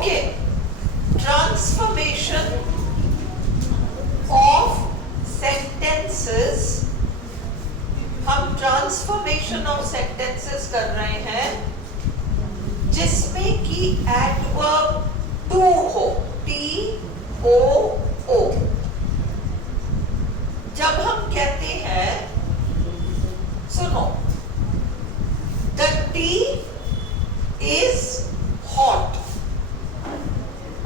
Okay, transformation of sentences. हम transformation of sentences कर रहे हैं जिसमें कि एडवर्ब टू हो, TOO। जब हम कहते हैं, सुनो, द टी इज हॉट।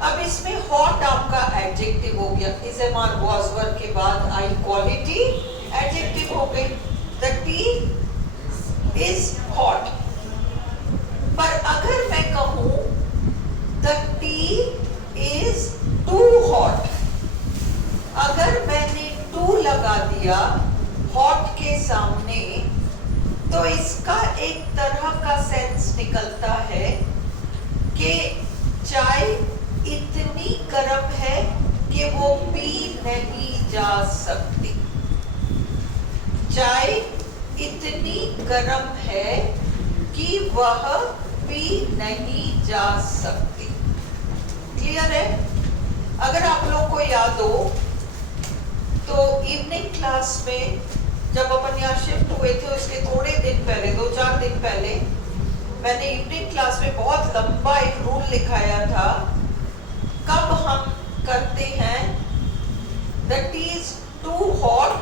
अब इसमें हॉट आपका एडजेक्टिव हो गया, is am are was verb के बाद आई क्वालिटी एडजेक्टिव हो गई। The tea is hot. पर अगर मैं कहूं the tea is too hot, अगर मैंने टू लगा दिया हॉट के सामने, तो इसका एक तरह का सेंस निकलता है कि चाय इतनी गर्म है कि वो पी नहीं जा सकती। चाय इतनी गर्म है कि वह पी नहीं जा सकती। क्लियर है? अगर आप लोग को याद हो तो इवनिंग क्लास में जब अपन यहाँ शिफ्ट हुए थे उसके थोड़े दिन पहले, 2-4 दिन पहले, मैंने इवनिंग क्लास में बहुत लंबा एक रूल लिखाया था। कब हम करते हैं the tea is too hot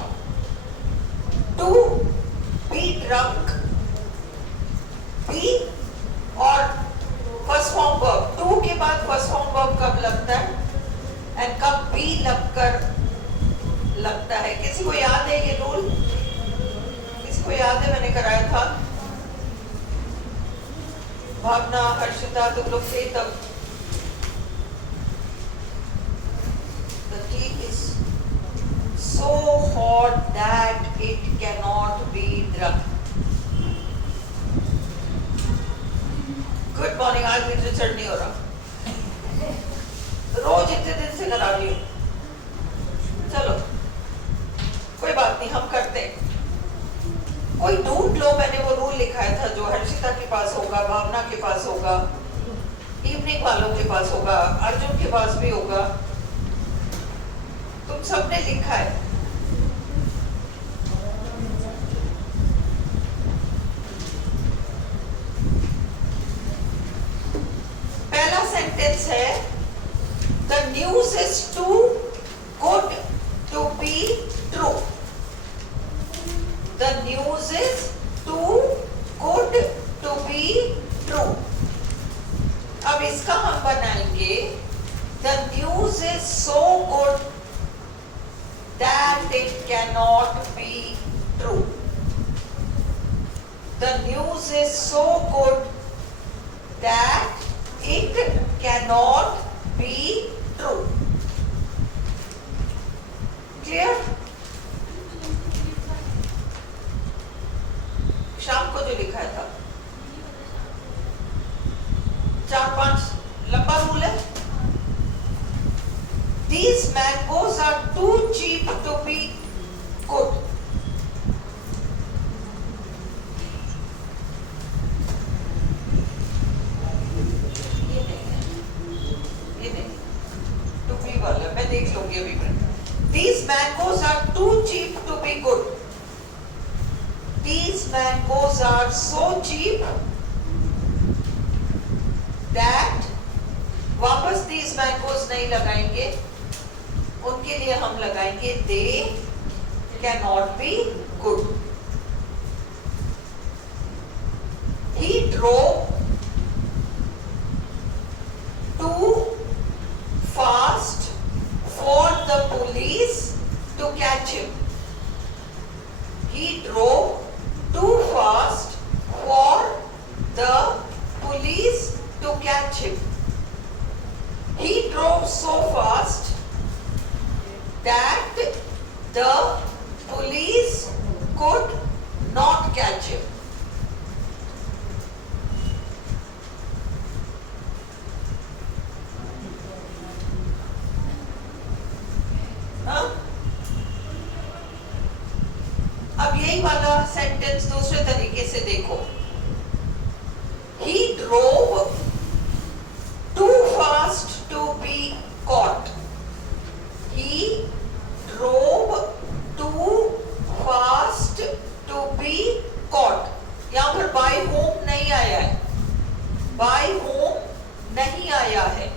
to be drunk, be और फर्स्ट फॉर्म वर्ब, टू के बाद फर्स्ट फॉर्म वर्ब कब लगता है एंड कब बी लगता है। किसी को याद है ये रूल? किसी को याद है? मैंने कराया था। भावना, हर्षिता, तुम लोग थे तब। The tea is so hot that it cannot be drunk. Good morning. आज लिटरेचर नहीं हो रहा, रोज इतने दिन से करा रही हूँ। चलो कोई बात नहीं, हम करते हैं। कोई ढूंढ लो, मैंने वो रूल लिखाया था जो हर्षिता के पास होगा, भावना के पास होगा, इवनिंग वालों के पास होगा, अर्जुन के पास भी होगा। तुम सबने लिखा है। पहला सेंटेंस है the news is too good to be true. The news is too good to be true. अब इसका हम बनाएंगे the news is so good that it cannot be true. The news is so good that it cannot be true. Clear? शाम को जो लिखा था 4-5 लंबा रूल है। These mangoes are too cheap to be good. ये नहीं, to be वाला मैं देख लूंगी अभी। These mangoes are too cheap to be good. These mangoes are so cheap that, वापस these mangoes नहीं लगाएंगे, उनके लिए हम लगाएंगे they cannot be good. He drove too fast for the police to catch him. He drove too fast for the police to catch him. He drove so fast that the police could not catch him. हाँ? अब यही वाला sentence दूसरे तरीके से देखो। He drove too fast नहीं आया है।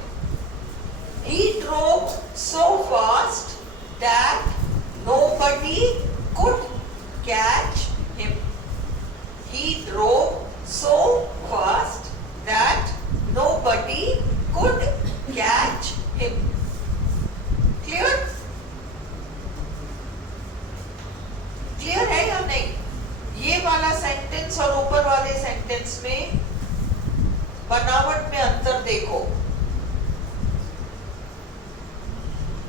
He drove so fast that nobody could catch him. He drove so fast that nobody could catch him. Clear? Clear है या नहीं? ये वाला सेंटेंस और ऊपर वाले सेंटेंस में बनावट में अंतर देखो।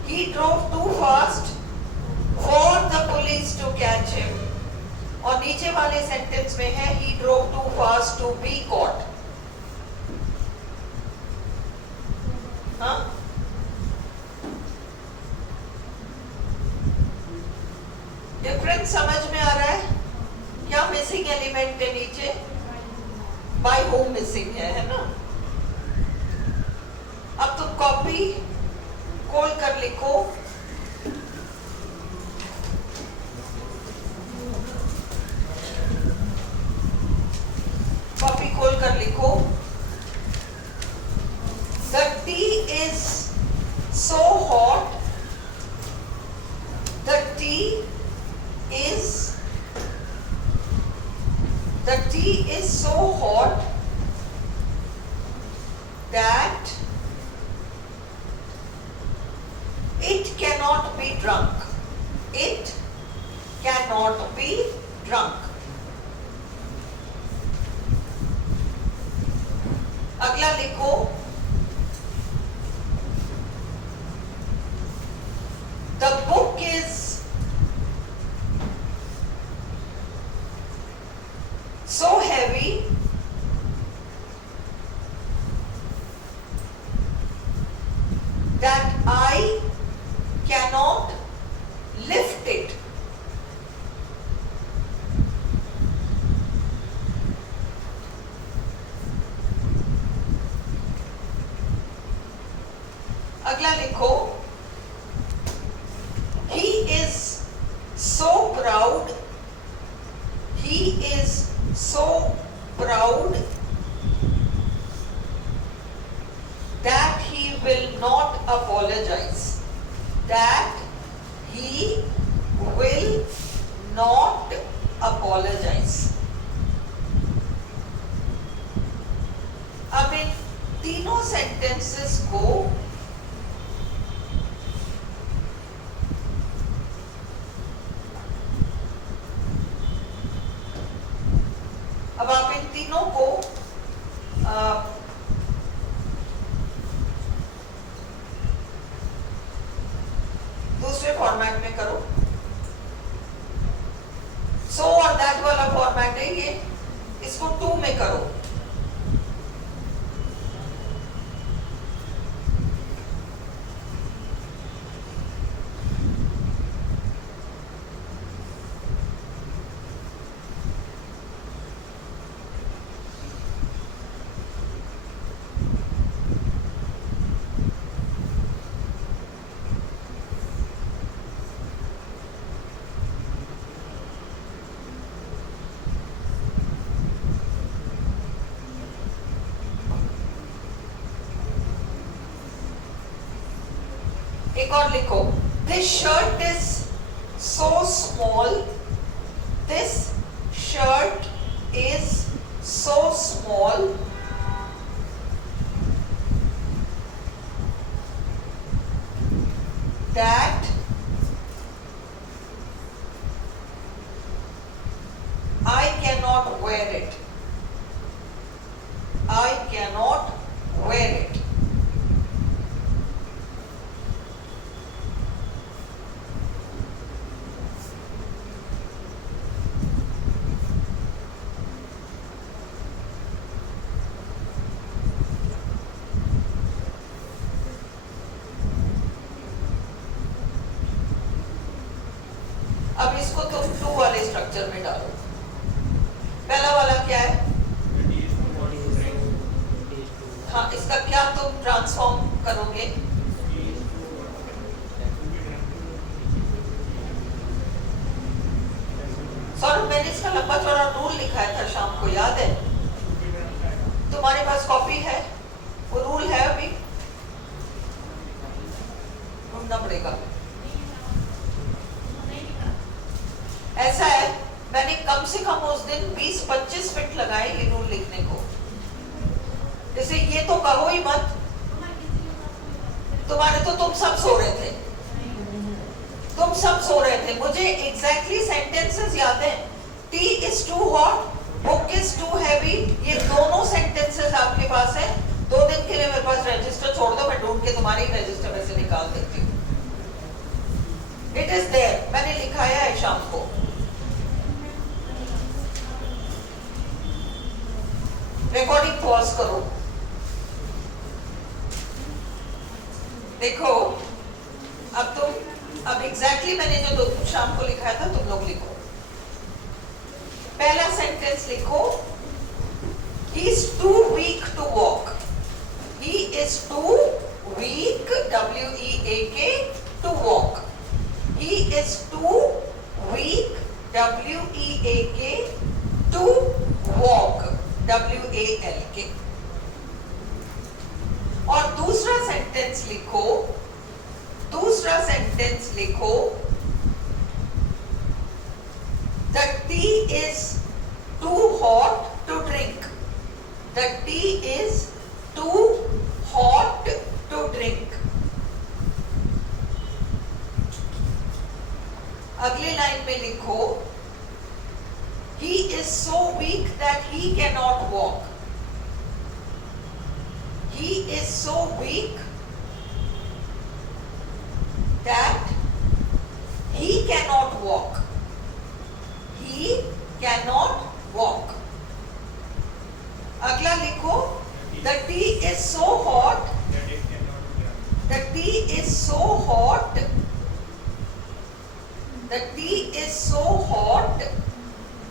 He drove too fast for the police to catch him. और नीचे वाले सेंटेंस में है He drove too fast to be caught. हाँ? डिफरेंस समझ में आ रहा है? क्या मिसिंग एलिमेंट है नीचे? बाय होम मिसिंग है ना? अब तुम कॉपी खोल कर लिखो। कॉपी खोल कर लिखो। The tea is so hot. The tea is so hot that it cannot be drunk. It cannot be drunk. अगला लिखो The book is so heavy that I cannot lift it. अगला लिखो He is so proud. He is so proud that he will not apologize. That he will not apologize. अब इन तीनों sentences को अब आप इन तीनों को दूसरे फॉर्मेट में करो। सो और दैट वाला फॉर्मेट है ये, इसको टू में करो। एक और लिखो This shirt is so small. This shirt is so small that I cannot wear it. I cannot wear it. अब इसको तुम टू वाले स्ट्रक्चर में डालो। पहला वाला क्या है? हाँ, इसका क्या तुम ट्रांसफॉर्म करोगे? सौरभ, मैंने इसका लंबा चौड़ा रूल लिखा था शाम को, याद है? तुम्हारे पास कॉपी है? वो रूल पड़ेगा। ऐसा है, मैंने कम से कम उस दिन 20-25 मिनट लगाए ये रूल लिखने को। जैसे ये तो कहो ही मत, तुम्हारे तो तुम सब सो रहे थे, तुम सब सो रहे थे। मुझे एग्जैक्टली सेंटेंसेस याद है। Tea is too hot, book is too heavy, ये दोनों सेंटेंसेस आपके पास है। 2 दिन के लिए मेरे पास रजिस्टर छोड़ दो, मैं ढूंढ के तुम्हारे रजिस्टर में से निकाल देती हूँ। इट इज देयर, मैंने लिखाया है शाम को। रिकॉर्डिंग पॉज करो, देखो अब एग्जैक्टली मैंने जो शाम को लिखा था तुम लोग लिखो। पहला सेंटेंस लिखो, he is too weak to walk, he is too weak, W-E-A-K, to walk, he is too weak, W-E-A-K, to walk, W-A-L-K। और दूसरा सेंटेंस लिखो, the tea is too hot to drink, the tea is too hot to drink। अगले line में लिखो, he is so weak that he cannot walk, he is so weak that he cannot walk, he cannot walk। अगला लिखो, the tea is so hot, the tea is so hot, the tea is so hot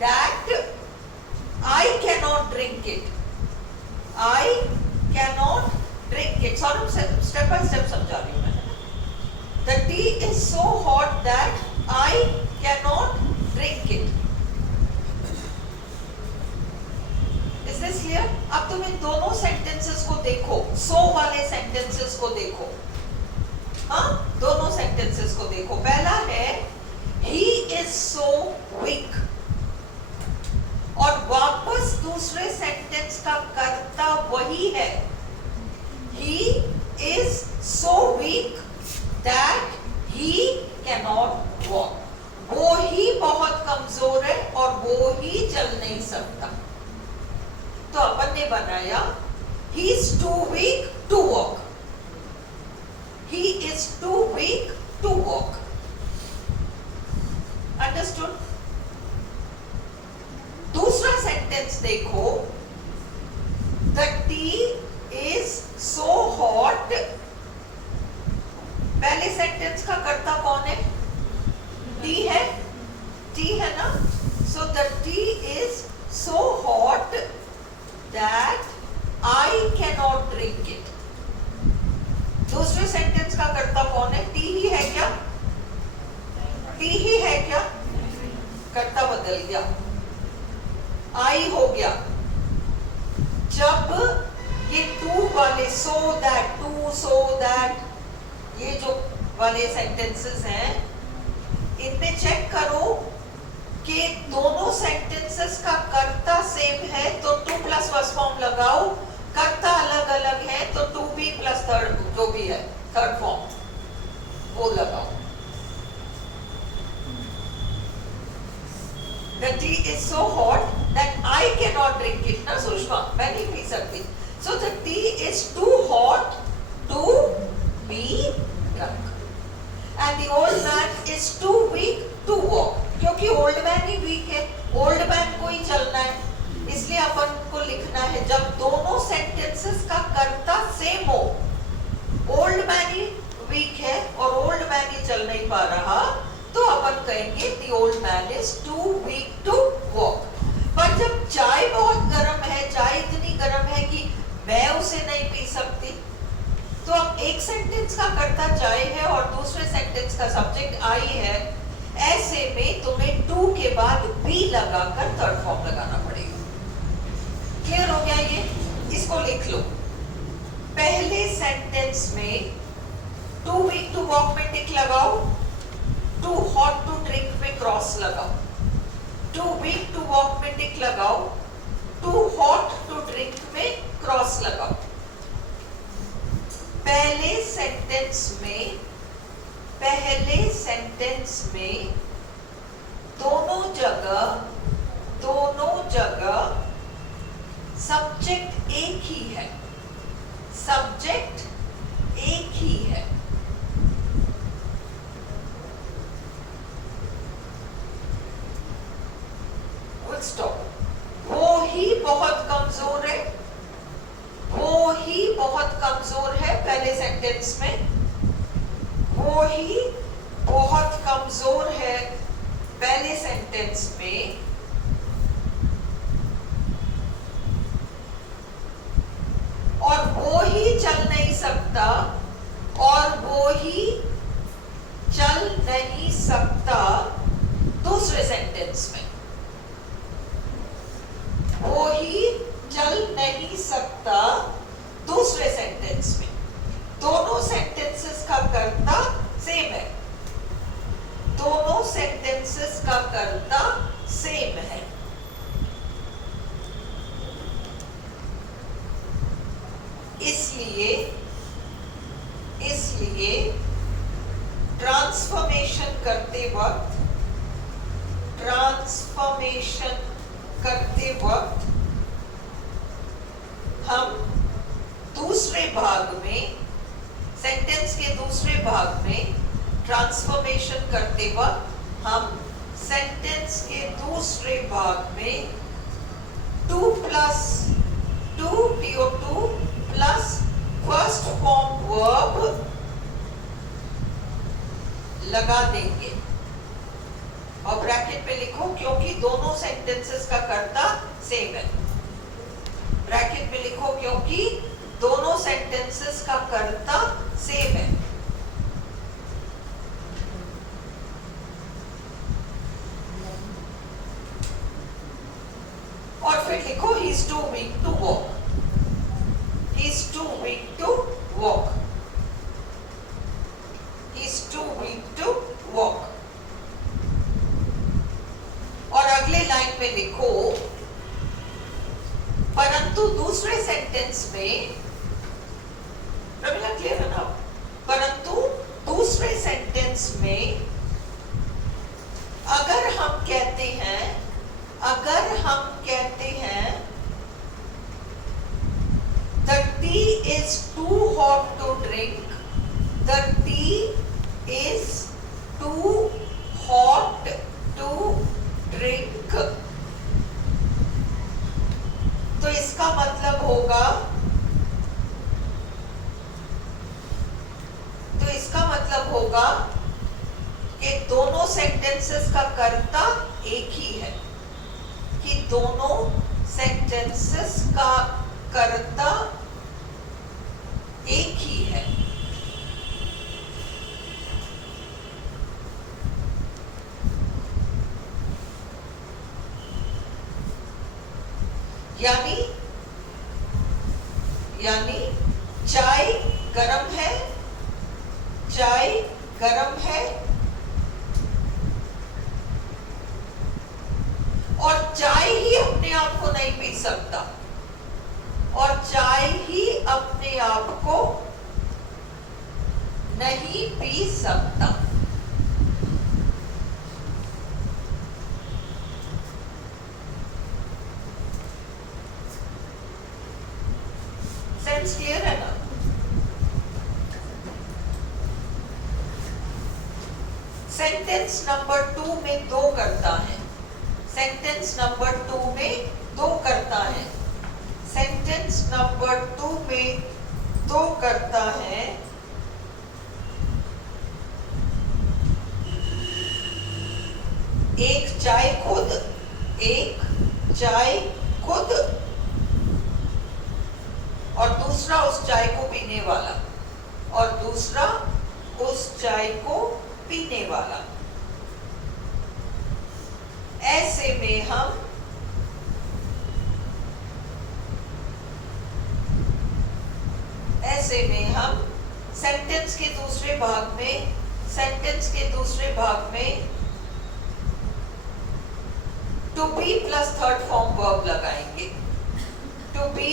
that I cannot drink it, I cannot drink it। Sorry, step by step समझा रही हूँ मैं। The tea is so hot that I cannot drink it। Is this clear? अब तुम इन दोनों sentences को देखो, सो वाले सेंटेंसेस को देखो, हाँ, दोनों सेंटेंसेस को देखो। पहला है he is so weak, और वापस दूसरे सेंटेंस का कर्ता वही है, he is so weak that he cannot walk, वो ही बहुत कमजोर है और वो ही चल नहीं सकता। तो अपन ने बनाया he is too weak to walk, he is too weak to walk। Understood? दूसरा सेंटेंस देखो, the tea is so hot, पहले सेंटेंस का कर्ता कौन है? टी है, टी है ना? So the tea is so hot that I cannot drink it। दूसरे सेंटेंस का कर्ता कौन है? टी ही है क्या? टी ही है क्या? कर्ता बदल गया, आई हो गया। जब ये टू वाले सो दैट ये जो वाले सेंटेंसेस हैं, इनमें चेक करो कि दोनों सेंटेंसेस का कर्ता सेम है तो 2 प्लस फर्स्ट फॉर्म लगाओ, कर्ता अलग अलग है तो 2b प्लस थर्ड जो भी है थर्ड फॉर्म वो लगाओ। The tea is so hot that I cannot drink it। ना सुषमा, मैं नहीं पी सकती। So the tea is too hot to be drunk, and the old man is too weak to walk। क्योंकि old man ही week है, old man को ही चलना है, इसलिए अपन को लिखना है जब दोनों सेंटेंसेस का कर्ता सेम हो, ओल्ड मैन ही वीक है और ओल्ड मैन ही चल नहीं पा रहा, तो अपन कहेंगे the old man is too weak to walk। पर जब चाय बहुत गर्म है, चाय इतनी गर्म है कि मैं उसे नहीं पी सकती, तो अब एक सेंटेंस का कर्ता चाय है और दूसरे सेंटेंस का सब्जेक्ट आई है, ऐसे में तुम्हें टू के बाद बी लगाकर थर्ड फॉर्म लगाना पड़ेगा। क्लियर हो गया ये? इसको लिख लो। पहले सेंटेंस में टू वीक टू वॉक में टिक लगाओ, टू हॉट टू ड्रिंक में क्रॉस लगाओ, टू वीक टू वॉक में टिक लगाओ, टू हॉट टू ड्रिंक में क्रॉस लगाओ। पहले सेंटेंस में दोनों जगह सब्जेक्ट एक ही है, फुल स्टॉप। वो ही बहुत कमजोर है पहले सेंटेंस में, वो ही बहुत कमजोर है पहले सेंटेंस में, और वो ही चल नहीं सकता दूसरे सेंटेंस में, वो ही चल नहीं सकता दूसरे सेंटेंस में। दोनों सेंटेंसेस का कर्ता सेम है, दोनों सेंटेंसेस का कर्ता सेम है। इसलिए ट्रांसफॉर्मेशन करते वक्त हम दूसरे भाग में, सेंटेंस के दूसरे भाग में ट्रांसफॉर्मेशन करते वक्त हम सेंटेंस के दूसरे भाग में 2 + 2 PO2 plus first form verb लगा देंगे और ब्रैकेट में लिखो क्योंकि दोनों सेंटेंसेस का कर्ता सेम है। ब्रैकेट में लिखो क्योंकि दोनों सेंटेंसेस का कर्ता सेम है। और फिर लिखो he is too weak to walk, he is too weak to walk, he is too weak to walk। और अगले लाइन में लिखो परंतु दूसरे सेंटेंस में, प्रमिला क्लियर है ना? परंतु दूसरे सेंटेंस में अगर हम कहते हैं the tea is too hot to drink, the tea is too hot to drink, तो इसका मतलब होगा कि दोनों सेंटेंसेस का कर्ता एक ही है, कि दोनों सेंटेंसेस का कर्ता एक ही है। यानी चाय गरम है और चाय ही अपने आप को नहीं पी सकता, और चाय ही अपने आप को नहीं पी सकता। सेंस क्लियर है ना? सेंटेंस नंबर 2 में 2 करता है, सेंटेंस नंबर 2 में 2 करता है, सेंटेंस नंबर 2 में 2 करता है। एक चाय खुद और दूसरा उस चाय को पीने वाला, और दूसरा उस चाय को पीने वाला। ऐसे में हम सेंटेंस के दूसरे भाग में to be plus third form verb लगाएंगे. To be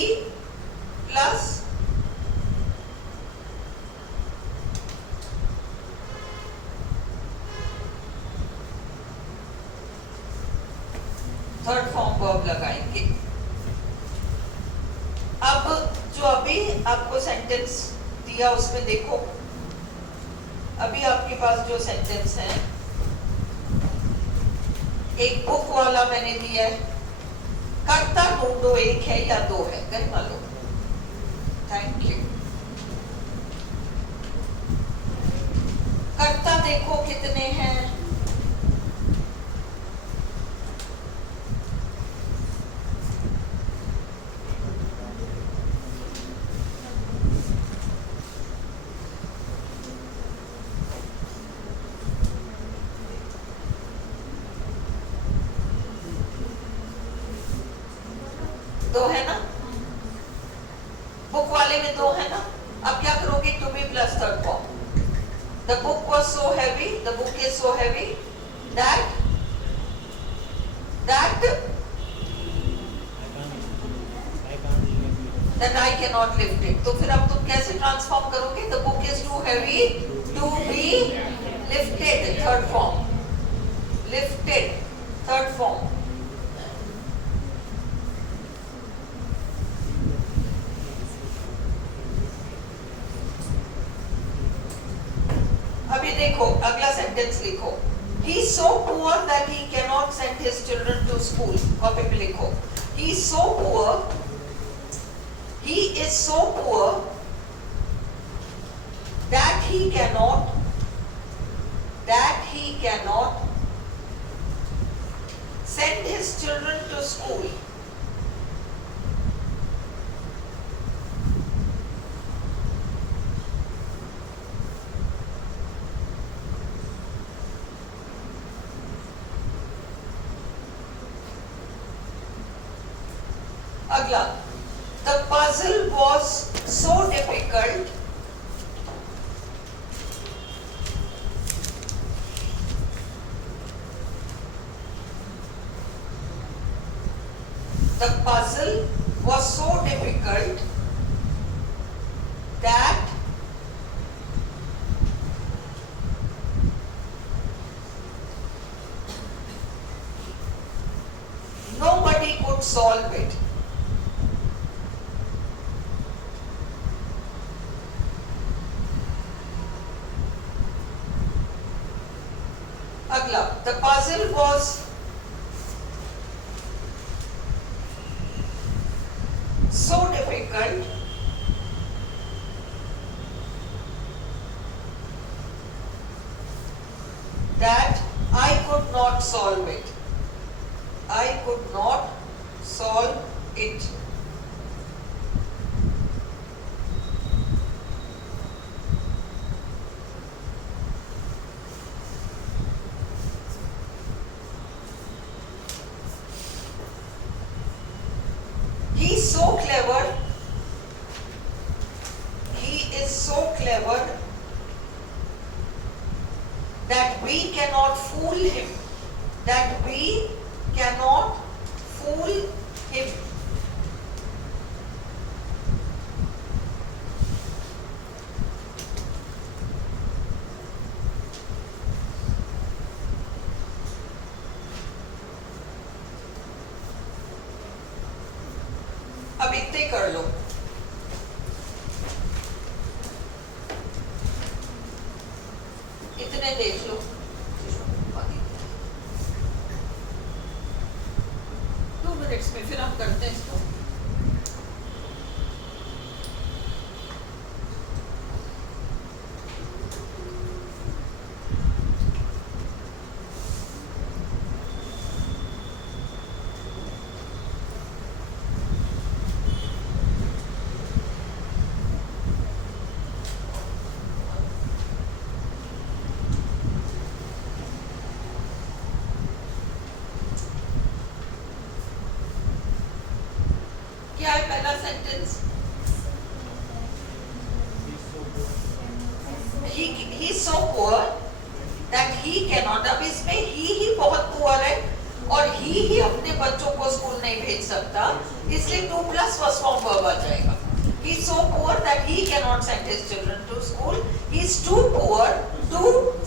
plus third form verb लगाएंगे. अब जो अभी आपको सेंटेंस दिया उसमें देखो, अभी आपके पास जो सेंटेंस है, एक बुक वाला मैंने दिया है, कर्ता ढूंढो एक है या दो है, गरिमा लो. Thank you. कर्ता देखो कितने हैं. दो है ना, बुक वाले में दो है ना. अब क्या करोगे, to be plus third form. The book was so heavy, the book is so heavy that I cannot lift it. तो फिर अब तुम कैसे ट्रांसफॉर्म करोगे, the book is too heavy to be lifted, third form. Lifted third form. अभी देखो अगला sentence लिखो. He is so poor that he cannot send his children to school. Copy पे लिखो. He is so poor. He is so poor that he cannot send his children to school. अगला, the puzzle was so difficult that nobody could solve it. अगला, the puzzle was so difficult that I could not solve it. I could not solve it. He is so clever. He is so clever that we cannot fool him. That we cannot fool him. अब इतने कर लो. इतने देख लो. 2 minutes में फिर हम करते हैं इसको. he is so poor that he cannot. अब इसमें ही बहुत poor है और ही अपने बच्चों को स्कूल नहीं भेज सकता, इसलिए 2 plus first form verb आ जाएगा. He is so poor that he cannot send his children to school. He is too poor to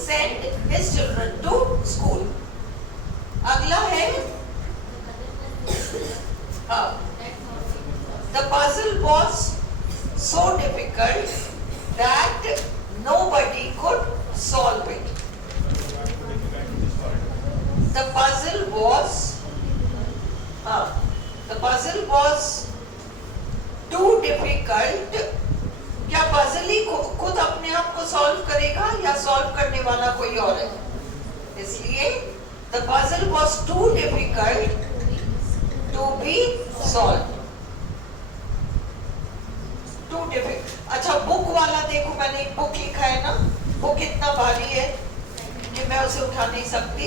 send his children to school. अगला है the puzzle was so difficult that nobody could solve it. The puzzle was too difficult. क्या puzzle ही खुद अपने आप को solve करेगा या solve करने वाला कोई और है? इसलिए the puzzle was too difficult to be solved. Too difficult. अच्छा, बुक वाला देखो, मैंने एक बुक लिखा है ना, बुक इतना भारी है कि मैं उसे उठा नहीं सकती.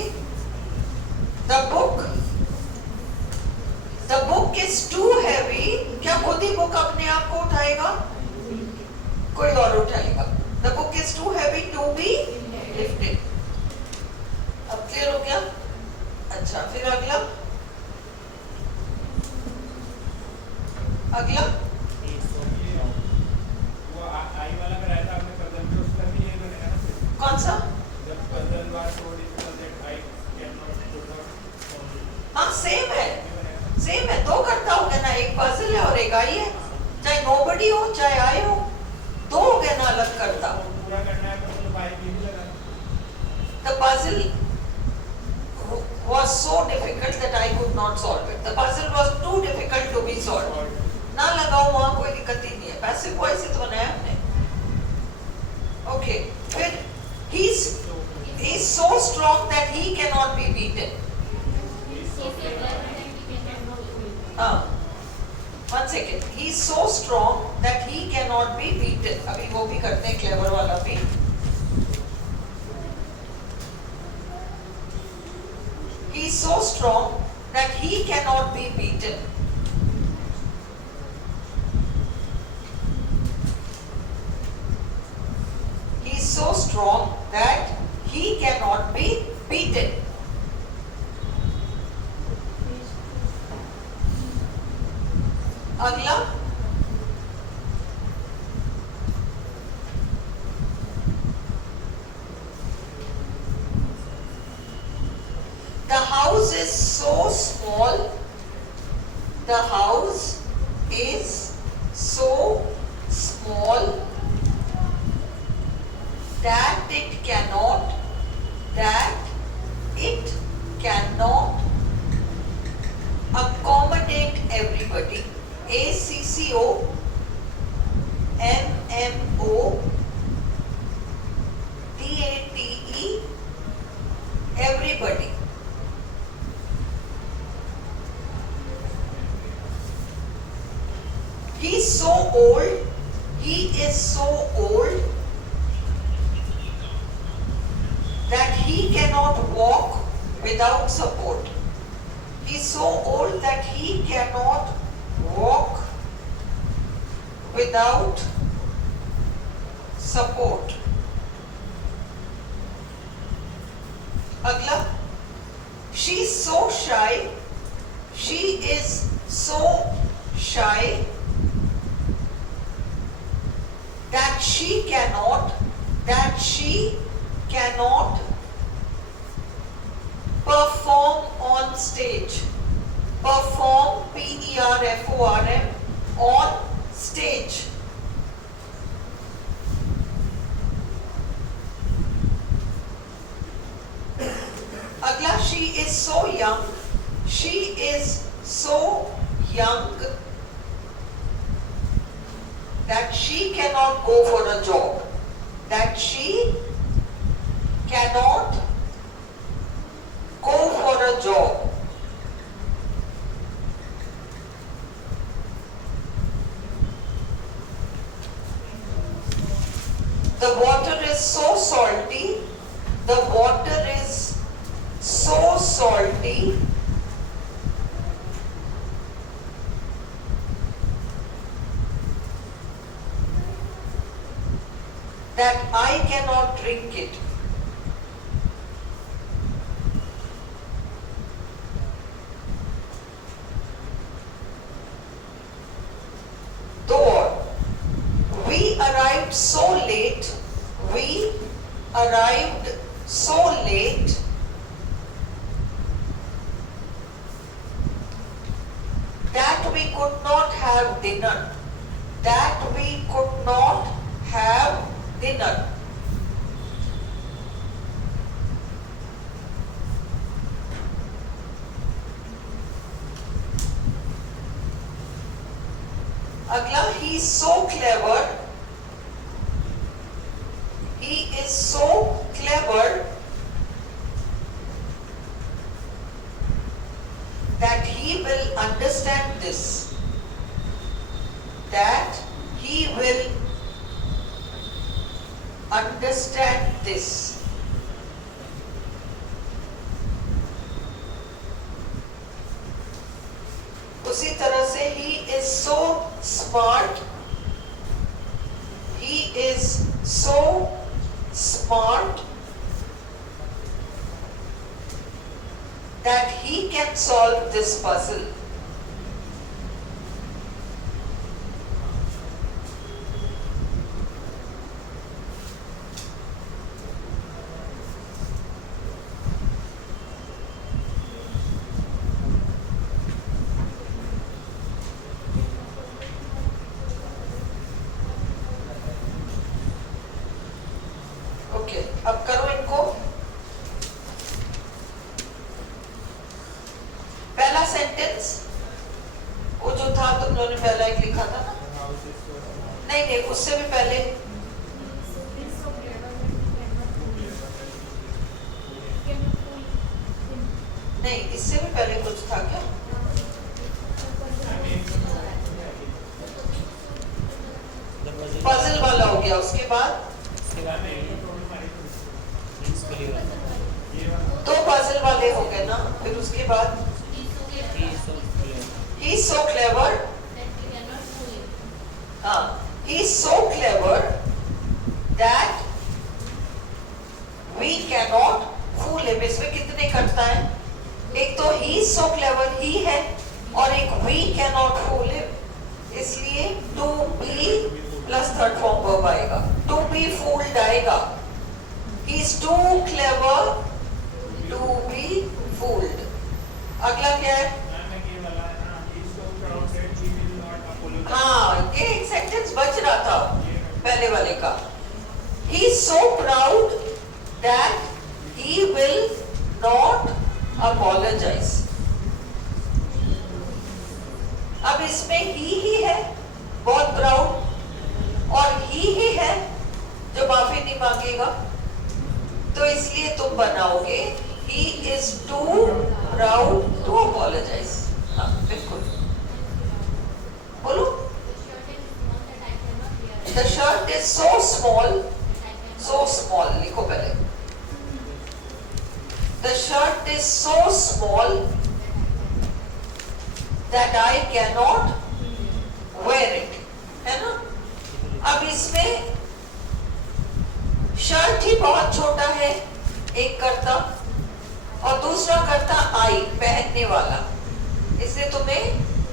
The book is too heavy. क्या खुद ही बुक अपने आप को उठाएगा? कोई और उठाएगा. The book is too heavy to be lifted. अब क्लियर हो गया? अच्छा, फिर अगला कौन सा? हाँ, सेम है, दो करता हो गया ना, एक पजल है और एक आई है. चाहे नोबडी हो चाहे आई हो, दो हो गया ना अलग करता. The puzzle was so difficult that I could not solve it. The puzzle was too difficult to be solved. ना लगाओ वहाँ, कोई दिक्कत ही नहीं है, पैसिव वॉइस ही तो बनाया हमने. Okay, फिर he's so strong that he cannot be beaten. One second. He's so strong that he cannot be beaten. अभी वो भी करते हैं, क्लेवर वाला भी. He's so strong that he cannot be beaten. He's so strong that he cannot be beaten. अगला the house is so small. The house is so small that it cannot accommodate everybody. ACCOMMODATE, everybody. He is so old that he cannot walk without support. He is so old that he cannot walk without support. अगला, she is so shy. She is so shy that she cannot perform on stage. Perform, PERFORM, on stage. Agla, she is so young. She is so young that she cannot go for a job. That she cannot go for a job. The water is so salty. The water is so salty that I cannot drink it. Though we arrived so late, we arrived so late that we could not have dinner. That we could not have dinner. अगला, he is so clever. He is so clever that he will understand this. That he will understand this. उसी तरह से he is so smart. He is so smart that he can solve this puzzle. Okay, अब करो इनको। पहला sentence वो जो था तुम लोगों ने पहला एक लिखा था ना, नहीं नहीं उससे भी पहले, नहीं इससे भी पहले कुछ था क्या? पजल वाला हो गया, उसके बाद दो पजल वाले हो गए ना, फिर उसके बाद he is so clever. हाँ, he is so clever that we cannot fool him. इसमें कितने करता है? एक तो he is so clever he है, और एक we cannot fool him. इसलिए to be plus third form verb आएगा, to be fooled आएगा. He is too clever to be fooled. अगला क्या है? हाँ, ये एक सेंटेंस बच रहा था पहले वाले का. He is so proud that he will not apologize. अब इसमें ही है, बहुत प्राउड, और ही है जो माफी नहीं मांगेगा, तो इसलिए तुम बनाओगे he is too proud to apologize. हाँ, बिल्कुल बोलो. The shirt is so small, लिखो पहले. The shirt is so small that I cannot wear it. है ना? अब इसमें शर्ट ही बहुत छोटा है, एक करता, और दूसरा करता आई, पहनने वाला, इसलिए तुम्हें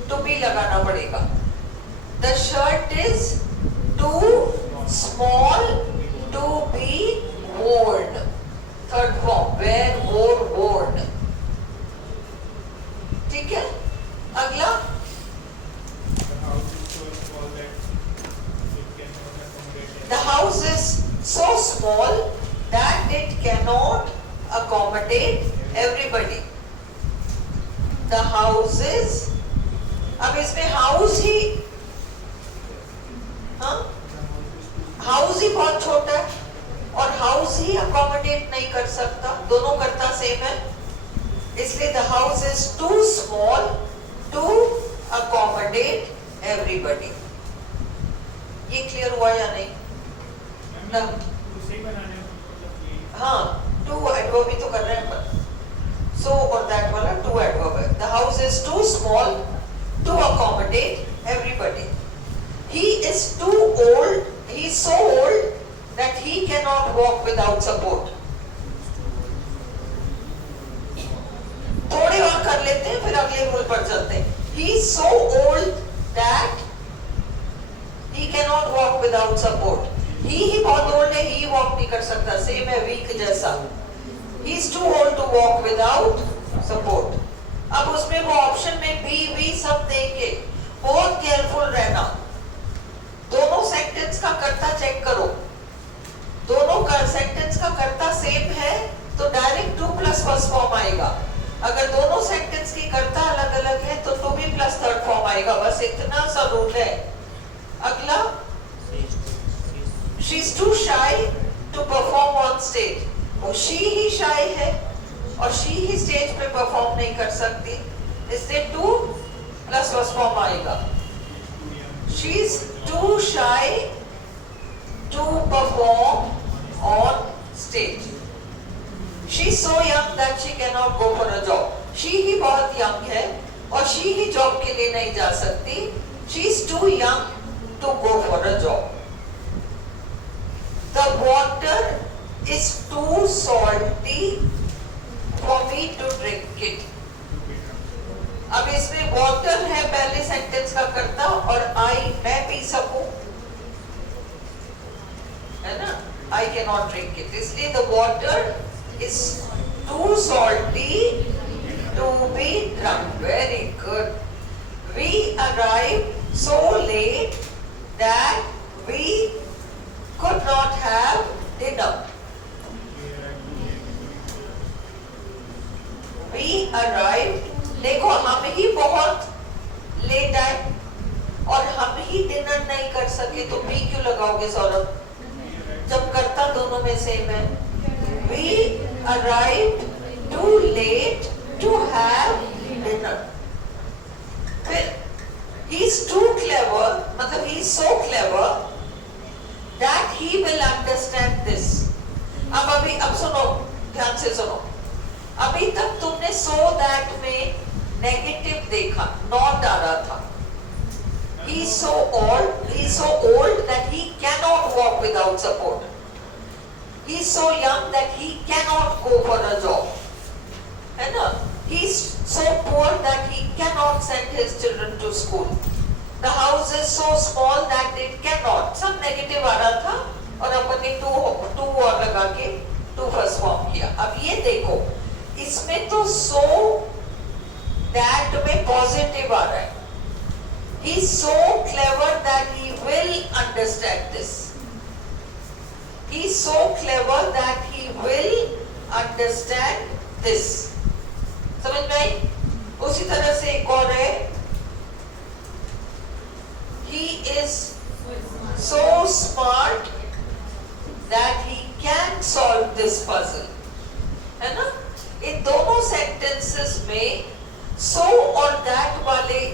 टू बी लगाना पड़ेगा. The shirt is too small to be worn. Third form, wear, wore, worn. ठीक है? अगला, the house is so small that it cannot accommodate everybody. The house is, अब इसमें हाउस ही, हाँ, हाउस ही बहुत छोटा है और हाउस ही अकोमोडेट नहीं कर सकता, दोनों करता सेम है, इसलिए the house is too small to accommodate everybody. ये क्लियर हुआ या नहीं? हाँ, टू एडवर्ब ही तो कर रहे हैं अपन. सो और दैट वाला टू एडवर्ब है. The house is too small to accommodate everybody. He is too old, he is so old that he cannot walk without support. थोड़े और कर लेते हैं फिर अगले रूल पर चलते हैं. He is so old that he cannot walk without support. ही बहुत ओल्ड है, ही वॉक नहीं कर सकता, सेम है वीक जैसा. He is too old to walk without support. अब उसमें वो ऑप्शन में बी वी सब देंगे, बहुत केयरफुल रहना. दोनों सेंटेंस का कर्ता चेक करो, दोनों का सेंटेंस का कर्ता सेम है तो direct to plus first form आएगा. अगर दोनों सेंटेंस की कर्ता अलग अलग है तो to be plus third form आएगा. बस इतना सा रूल है. अगला, she is too shy to perform on stage. वो शी ही शाई है और शी ही स्टेज पे परफॉर्म नहीं कर सकती, इसलिए टू प्लस फर्स्ट फॉर्म आएगा. She is too shy to perform on stage. She is so young that she cannot go for a job. She ही बहुत young है और she ही जॉब के लिए नहीं जा सकती. She is too young to go for a job. The water is too salty for me to drink it. अब इसमें water है पहले सेंटेंस का कर्ता और I मैं पी सकूं, है ना? I cannot drink it. इसलिए the water is too salty to be drunk. Very good. We arrived so late that we could not have dinner. We arrived, देखो हम ही बहुत लेट आए और हम ही डिनर नहीं कर सके तो भी क्यों लगाओगे सौरभ, जब कर्ता दोनों में सेम है. We arrived too late to have dinner. फिर he is too clever, मतलब he is so clever that he will understand this. अब सुनो, ध्यान से सुनो. अभी तक तुमने so that में नेगेटिव देखा, नॉट आ रहा था. He is so old that he cannot walk without support. He is so young that he cannot go for a job. है ना? He is so poor that he cannot send his children to school. The house is so small that it cannot. सब negative आ रहा था और अपन ने to और लगा के टू फर्स्ट फॉर्म किया. अब ये देखो, इसमें तो so that में पॉजिटिव आ रहा है. He is so clever that he will understand this. He is so clever that he will understand this. समझ में आई? उसी तरह से एक और है, he is so smart that he can solve this puzzle. है ना? इन दोनों सेंटेंसेस में so और that वाले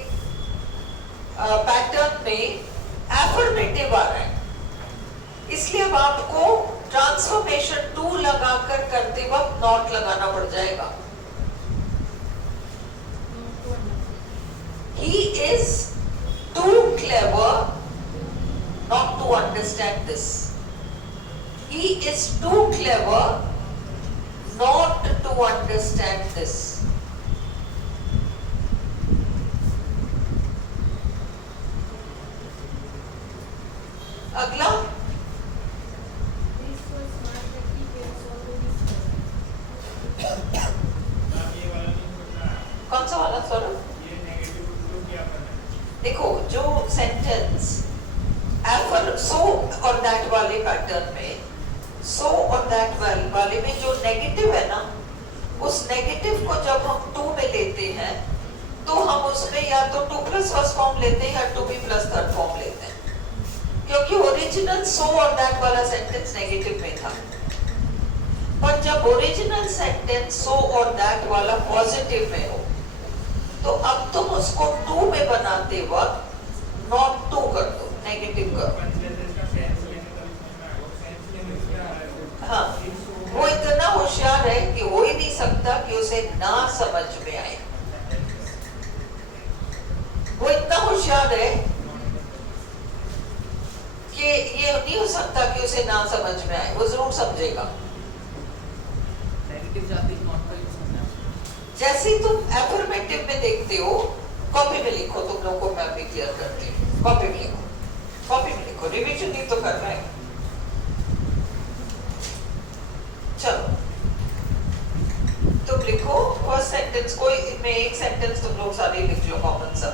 पैटर्न में एफर्मेटिव आ रहा है. इसलिए अब आपको ट्रांसफॉर्मेशन टू लगाकर करते वक्त नॉट लगाना पड़ जाएगा. He is too clever not to understand this. He is too clever not to understand this. अगला, कौन सा वाला सॉरी? देखो जो सेंटेंस एफर सो और दैट वाले पैटर्न में, सो और दैट वाले में जो नेगेटिव है ना, उस नेगेटिव को जब हम टू में लेते हैं तो हम उसमें या तो टू प्लस फर्स्ट फॉर्म लेते हैं या to be plus third form लेते हैं, क्योंकि ओरिजिनल सो और दैट वाला सेंटेंस नेगेटिव में था. पर जब ओरिजिनल सेंटेंस सो और दैट वाला पॉजिटिव में हो तो अब तुम उसको टू में बनाते वक्त नॉट टू कर दो, नेगेटिव करो. हाँ, वो इतना होशियार है कि हो ही नहीं सकता कि उसे ना समझ में आए. वो इतना होशियार है कि ये नहीं हो सकता कि उसे ना समझ में आए, वो जरूर समझेगा। नेगेटिव जाती है नॉट का यूज करना है। जैसे ही तुम एफर्मेटिव में देखते हो, कॉपी में लिखो, तुम लोगों को मैं अभी क्लियर करती हूँ। कॉपी में लिखो, कॉपी में लिखो, रिविजन ही तो कर रहे हैं। चलो तुम लिखो फर्स्ट सेंटेंस, कोई में एक सेंटेंस तुम लोग सारे लिख लो कॉमन सा।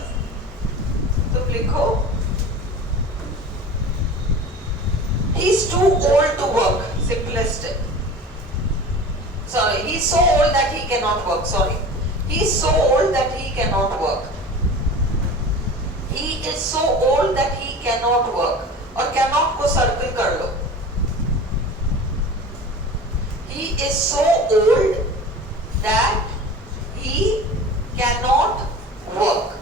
तुम लिखो he is too old to work, simplest है। Sorry, he is so old that he cannot work. Sorry, he is so old that he cannot work. He is so old that he cannot work. और cannot को circle कर लो। He is so old that he cannot work.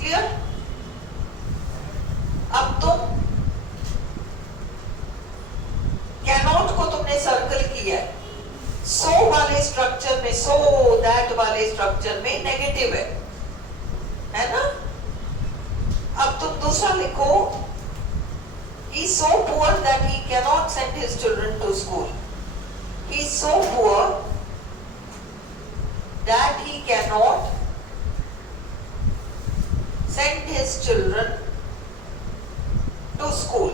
Clear? अब तुम cannot को तुमने circle किया है, so वाले स्ट्रक्चर में, so that वाले स्ट्रक्चर में नेगेटिव है ना? अब तुम दूसरा लिखो he is so poor that he cannot send his children to school. He is so poor that he cannot send his children to school.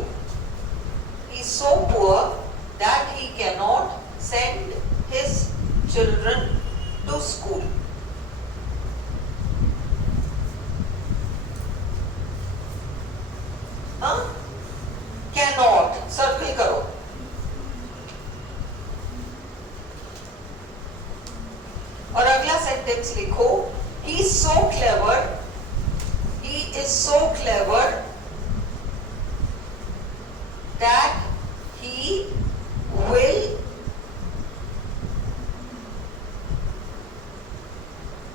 He is so poor that he cannot send his children to school. हाँ? Cannot circle करो। और अगला sentence लिखो he is so clever, he is so clever that he will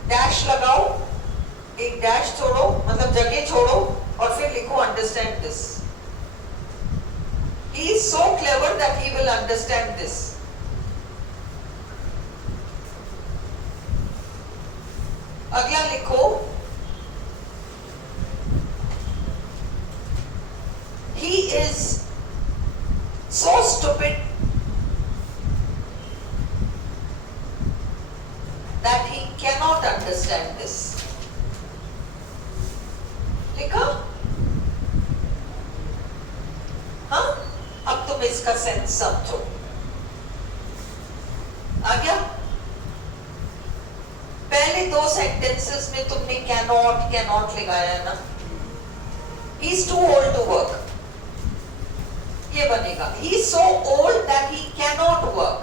dash लगाओ, एक dash छोड़ो, मतलब जगह छोड़ो और फिर लिखो understand this. He is so clever that he will understand this. अगला लिखो he is so stupid that he cannot understand this. लिखा? हाँ? अब तुम इसका सेंस समझो। आ गया? पहले दो सेंटेंसेस में तुमने cannot लगाया है ना? He is too old to work. ये बनेगा he is so old that he cannot work.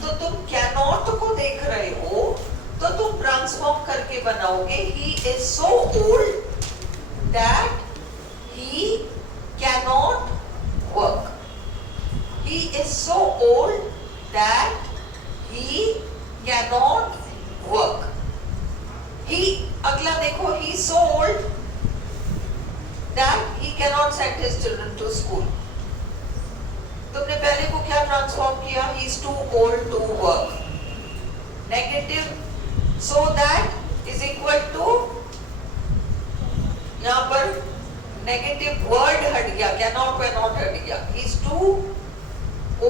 तो तुम cannot को देख रहे हो तो तुम ट्रांसफॉर्म करके बनाओगे he is so old that he cannot work. He is so old that he cannot work. He अगला देखो he is so old that he cannot send his children to school. तुमने पहले को क्या ट्रांसफॉर्म किया? He is too old to work. Negative so that is equal to, यहाँ पर negative word हट गया, cannot हट गया। He is too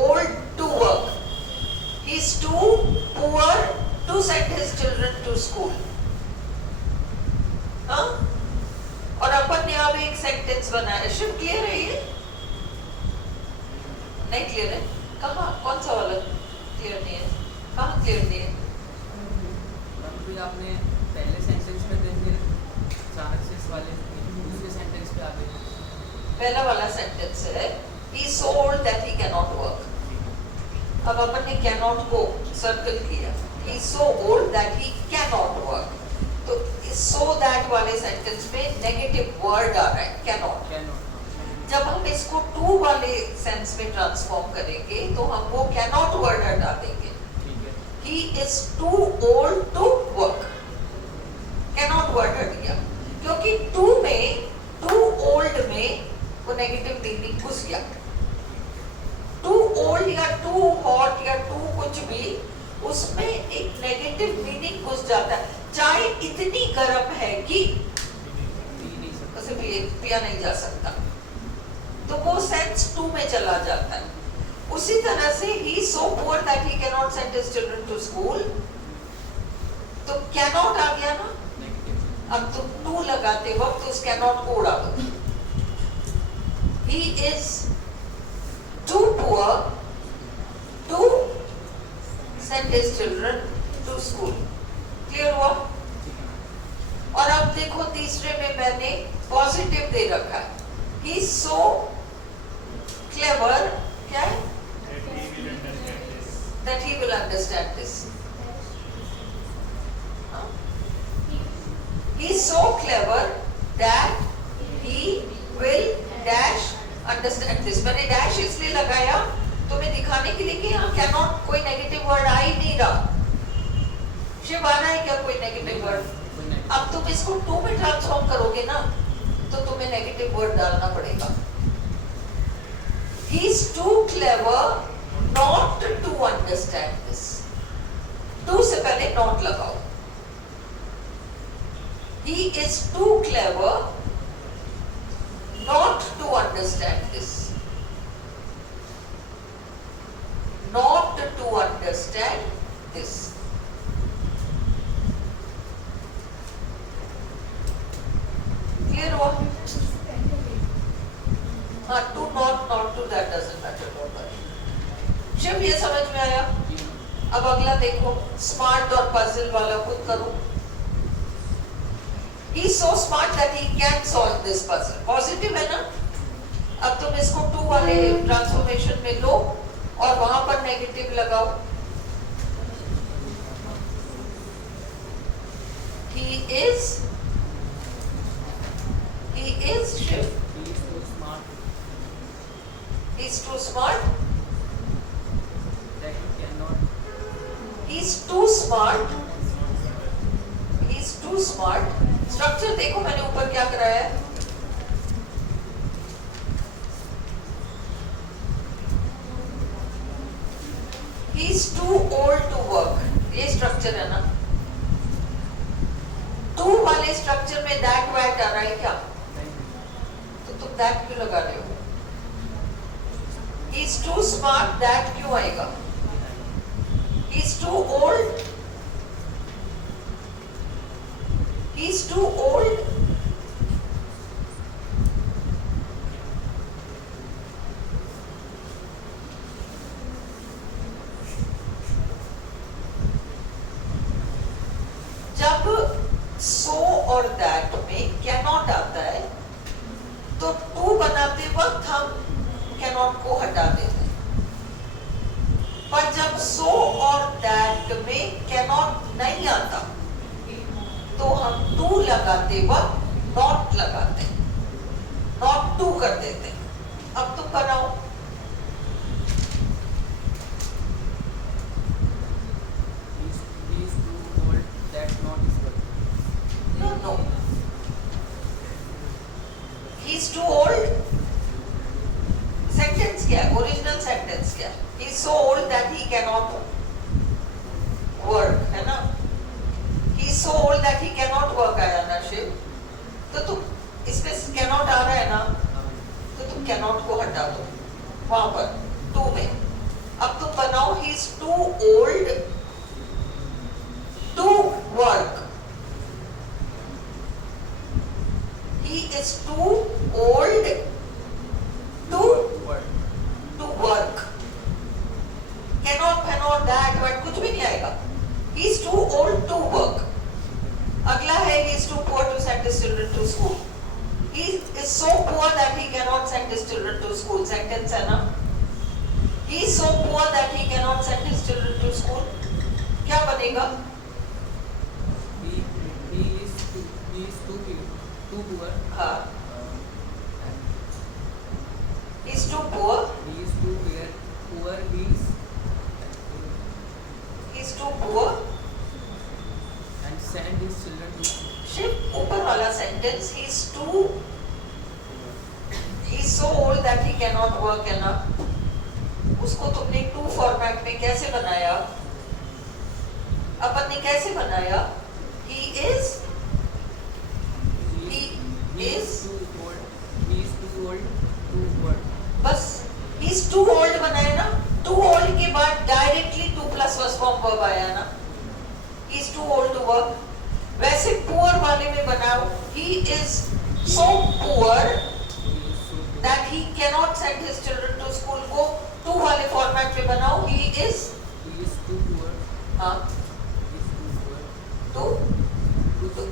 old to work. He is too poor to send his children to school. हाँ? और अपन ने अब एक सेंटेंस बनाया। शिव क्लियर है ये? नहीं क्लियर है? कहाँ? कौन सा वाला क्लियर नहीं है? कहाँ क्लियर नहीं है? आपने पहले सेंटेंस में देंगे अचानक से इस वाले दूसरे सेंटेंस पे आ गए। पहला वाला सेंटेंस है he is so old that he cannot work. अब अपन ने cannot को सर्कल किया। he is so old that he cannot work. तो इस so that वाले सेंटेंस में नेगेटिव वर्ड आ रहा है cannot. जब हम इसको टू वाले सेंस में ट्रांसफॉर्म करेंगे तो हम वो cannot वर्ड हटा देंगे। He is too old to work. Cannot word हट गया क्योंकि टू में, too old में वो नेगेटिव मीनिंग घुस गया। too old या too hot या too कुछ भी, उसमें एक नेगेटिव मीनिंग घुस जाता है। चाय इतनी गर्म है कि उसे पिया नहीं जा सकता। में चला जाता है। उसी तरह से he so poor that he cannot send his children to school, तो cannot आ गया ना। अब तुम to लगाते वक्त उस cannot को उड़ा दो। He is too poor to send his children to school. Clear हुआ? और अब देखो तीसरे में मैंने पॉजिटिव दे रखा है। He is so clever, क्या है? That he will understand this. He is so clever that he will dash understand this. मैंने dash इसलिए लगाया तुम्हें दिखाने के लिए कि यहाँ cannot कोई नेगेटिव वर्ड आ ही नहीं रहा। शिव आ रहा है क्या कोई नेगेटिव वर्ड? अब तुम इसको टू में ट्रांसफॉर्म करोगे ना, तो तुम्हें नेगेटिव वर्ड डालना पड़ेगा। He is too clever not to understand this. To से पहले not लगाओ। He is too clever not to understand this. Not to understand this. Clear हुआ? हाँ, to not to that doesn't matter. Don't worry. Shiv ये समझ में आया? अब अगला देखो, स्मार्ट और पजल वाला खुद करो। He is so smart that he can solve this puzzle. Positive है ना? अब तुम इसको टू वाले ट्रांसफॉर्मेशन में लो और वहां पर नेगेटिव लगाओ। He is Shiv. He is so smart He's too smart. that he cannot. He's too smart. He's too smart. Structure देखो मैंने ऊपर क्या कराया है। He's too old to work. ये स्ट्रक्चर है ना। टू वाले स्ट्रक्चर में that वैट आ रहा है क्या? तो तुम that क्यों लगा रहे हो? He's too smart, that क्यों आएगा? He's too old. He's too old. जब so और that में cannot आता है, तो to बनाते वक्त हम cannot को हटा देते हैं। पर जब so और that में cannot नहीं आता, तो हम to लगाते वक्त not लगाते हैं, not to कर देते हैं। अब तुम बनाओ। He is too old that not is working. No. He's too old. Sentence क्या है? ओरिजिनल सेंटेंस क्या है? He is so old that he cannot work, है ना? He is so old that he cannot work आया ना शिव? तो तुम इसमें cannot आ रहा है ना? तो तुम cannot को हटा दो वहां पर टू में। अब तुम बनाओ he is too old to work. He is too old to work. Cannot that but कुछ भी नहीं आएगा। He is too old to work. अगला है he is too poor to send his children to school. He is so poor that he cannot send his children to school. Sentence है ना? He is so poor that he cannot send his children to school. क्या बनेगा? He is too poor. हाँ। He is too poor. He is too poor. He is too poor. And send his children to Shiv ऊपर वाला sentence he is too he is so old that he cannot work है ना? उसको तुमने to format में कैसे बनाया? अपन ने कैसे बनाया? He is He is too old to work. बस ही इज टू ओल्ड बनाया ना, टू ओल्ड के बाद directly to plus first form verb आया ना, he is too old to work. वैसे पुअर वाले में बनाओ, ही is so poor that he cannot send his children to school को टू वाले फॉर्मेट में बनाओ, ही इज too poor. हाँ He is too poor. To To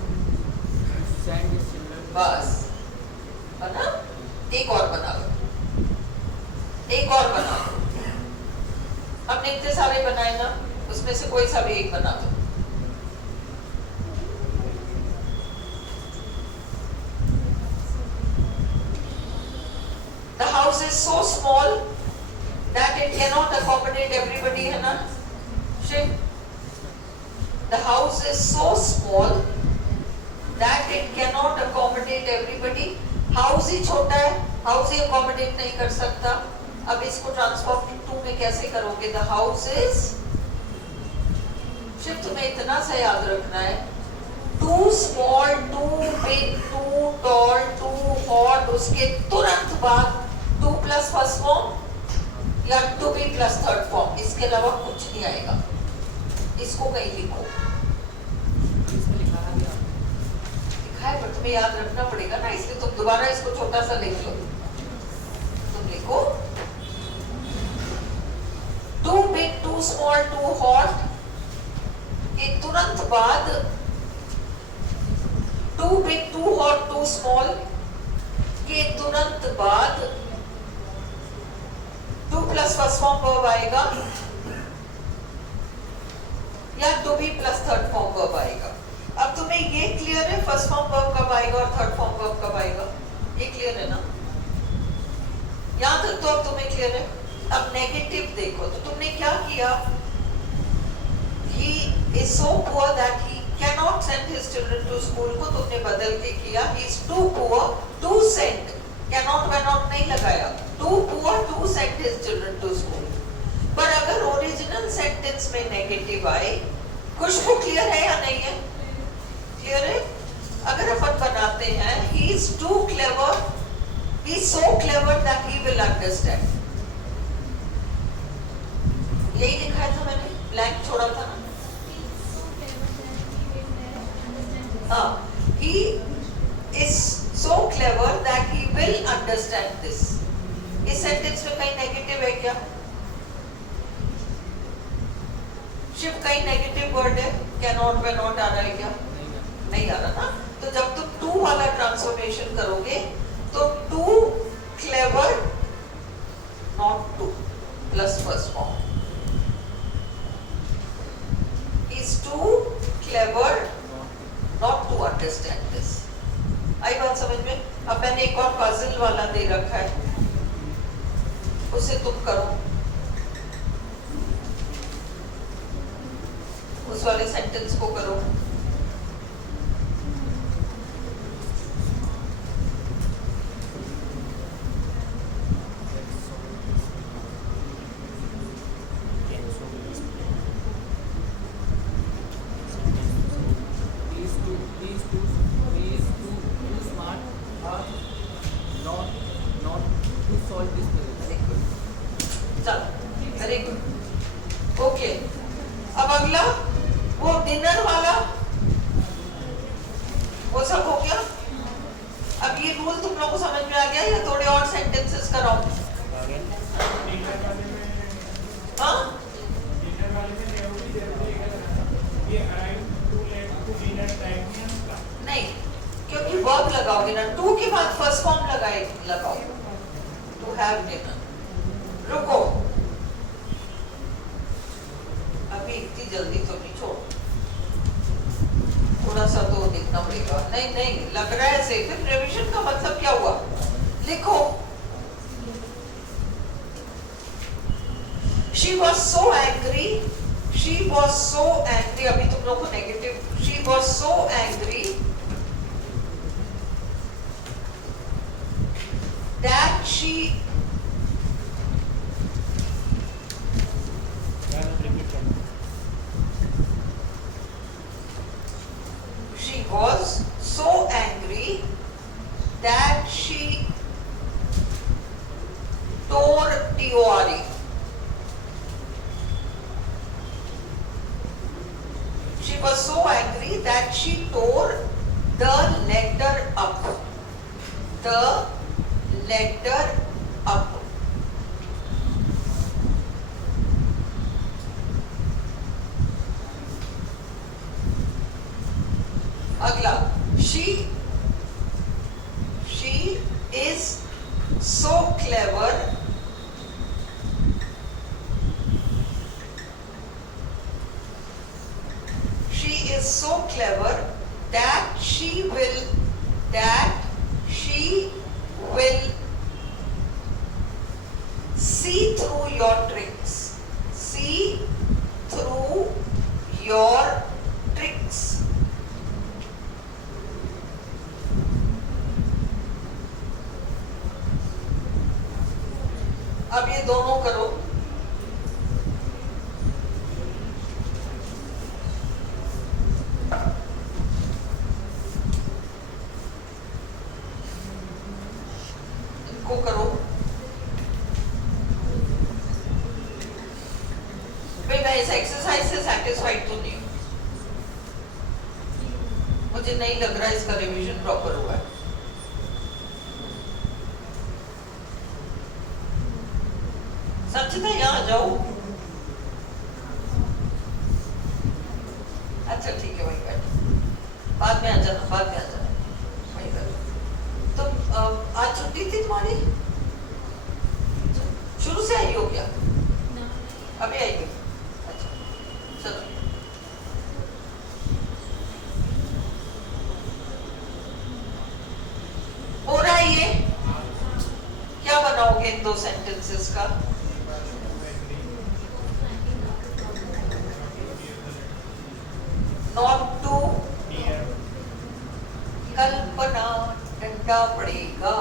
send his children. बस बना। एक और बना लो, एक और बना लो। हमने इतने सारे बनाए ना, उसमें से कोई सा भी एक बना दो। The house is so small that it cannot accommodate everybody, है ना? Shiv? The house is so small that it cannot accommodate everybody. House ही छोटा है, हाउस ही अकोमोडेट नहीं कर सकता। अब इसको ट्रांसफॉर्म टू में कैसे करोगे? द हाउस इज, सिर्फ तुम्हें इतना सा याद रखना है, too small, too big, too tall, too hot, उसके तुरंत बाद टू प्लस फर्स्ट फॉर्म या to be plus third form, इसके अलावा कुछ नहीं आएगा। इसको कहीं लिखो, इसमें लिखा है भी आपने। है पर तुम्हें याद रखना पड़ेगा ना, इसलिए तुम दोबारा इसको छोटा सा लिख लो। तुम लिखो too big, too small, too hot के तुरंत बाद too big, too hot, too small के तुरंत बाद to plus first form verb आएगा या to be plus third form verb आएगा। अब तुम्हें ये क्लियर है फर्स्ट फॉर्म वर्ब कब आएगा और थर्ड फॉर्म वर्ब कब आएगा? ये क्लियर है ना? यहां तक तो अब तुम्हें क्लियर है। अब नेगेटिव देखो, तो तुमने क्या किया? He is so poor that he cannot send his children to school को तुमने बदल के किया he is too poor to send, cannot cannot नहीं लगाया, too poor to send his children to school। पर अगर ओरिजिनल सेंटेंस में नेगेटिव आए, खुशबू क्लियर है या नहीं है? क्लियर है? अगर अपन बनाते हैं he is too clever, he is so clever that he will understand, यही लिखा था मैंने, ब्लैंक छोड़ा था ना। हाँ, he is so clever that he will understand this। इस सेंटेंस में कहीं नेगेटिव है क्या? शिव कहीं नेगेटिव वर्ड है? कैनॉट वे नॉट आ रहा है क्या? नहीं आ रहा ना। तो जब तुम टू वाला ट्रांसफॉर्मेशन करोगे तो too clever not to plus first form, is too clever not to understand this. आई बात समझ में? अब मैंने एक और पजल वाला दे रखा है, उसे तुम करो, उस वाले सेंटेंस को करो। Very good, okay. अब अगला वो डिनर वाला, वो सब हो गया। अब ये रूल तुम लोगों को समझ में आ गया या थोड़े और सेंटेंसेस कराओ? हाँ? नहीं, क्योंकि वर्ब लगाओगे ना, टू के बाद फर्स्ट फॉर्म लगाओ, टू हैव डिनर। रुको, अभी इतनी जल्दी तो नहीं छोड़, थोड़ा सा तो देखना पड़ेगा। नहीं नहीं लग रहा है ऐसे, फिर रिवीजन का मतलब क्या हुआ? लिखो she was so angry, she was so angry, अभी तुम लोग को negative, she was so angry that she was so angry that she tore TORE. She was so angry that she tore the letter up. The letter up. अगला, she is so clever that she will see through your tricks. See through your tricks. अब ये दोनों करो. इनको करो. भाई मैं इस एक्सरसाइज से सैटिस्फाइड तो नहीं हूँ. मुझे नहीं लग रहा इसका रिवीजन प्रॉपर हुआ है. संचिता यहाँ आ जाओ. अच्छा ठीक है, वही बैठो. बाद में आ जाना. वही बैठो. तुम आज छुट्टी थी तुम्हारी? शुरू से आई हो क्या? अभी आई हो? अच्छा चलो. हो रहा है ये? क्या बनाओगे इन दो सेंटेंसेस का? Not to कल्पना डंडा पड़ेगा.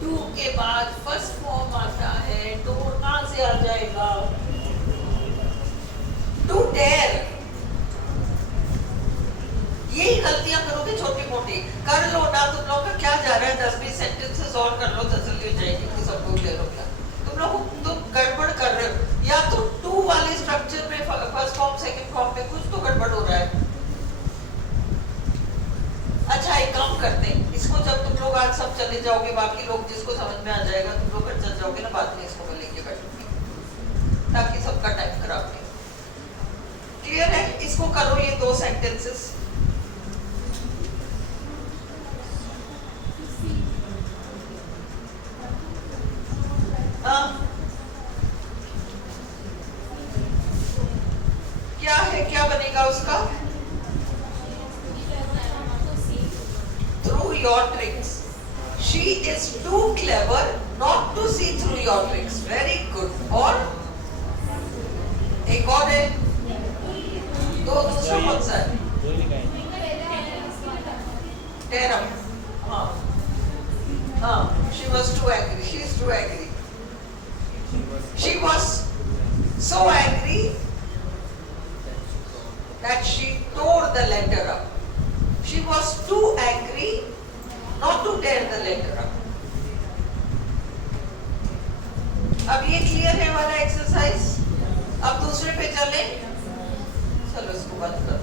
टू के बाद फर्स्ट फॉर्म आता है तो कहाँ से आ जाएगा? To dare. यही गलतियां करोगे छोटी मोटी. कर लो ना. तुम लोगों का क्या जा रहा है? 10-20 सेंटेंसेस और कर लो, तसल्ली हो जाएगी कि सब लोग ले लो. क्या तुम गड़बड़ कर रहे हो? या तो टू वाले स्ट्रक्चर में फर्स्ट फॉर्म सेकंड फॉर्म में कुछ तो गड़बड़ हो रहा है. अच्छा एक काम करते हैं, इसको जब तुम लोग आज सब चले जाओगे, बाकी लोग जिसको समझ में आ जाएगा तुम लोग घर चल जाओगे ना, बाद में इसको मैं लेके बैठूंगी ताकि सबका टाइम खराब नहीं. क्लियर है? इसको करो ये दो सेंटेंसेस. हाँ क्या है? क्या बनेगा उसका? Through your tricks. She is too clever not to see through your tricks. Very good. और एक और है. दूसरा कौन सा है? Tear up. हाँ. She was too angry. She is too angry. She was so angry that she tore the letter up. She was too angry not to tear the letter up. अब ये क्लियर है वाला exercise. अब दूसरे पे चलें. चलो इसको बंद कर.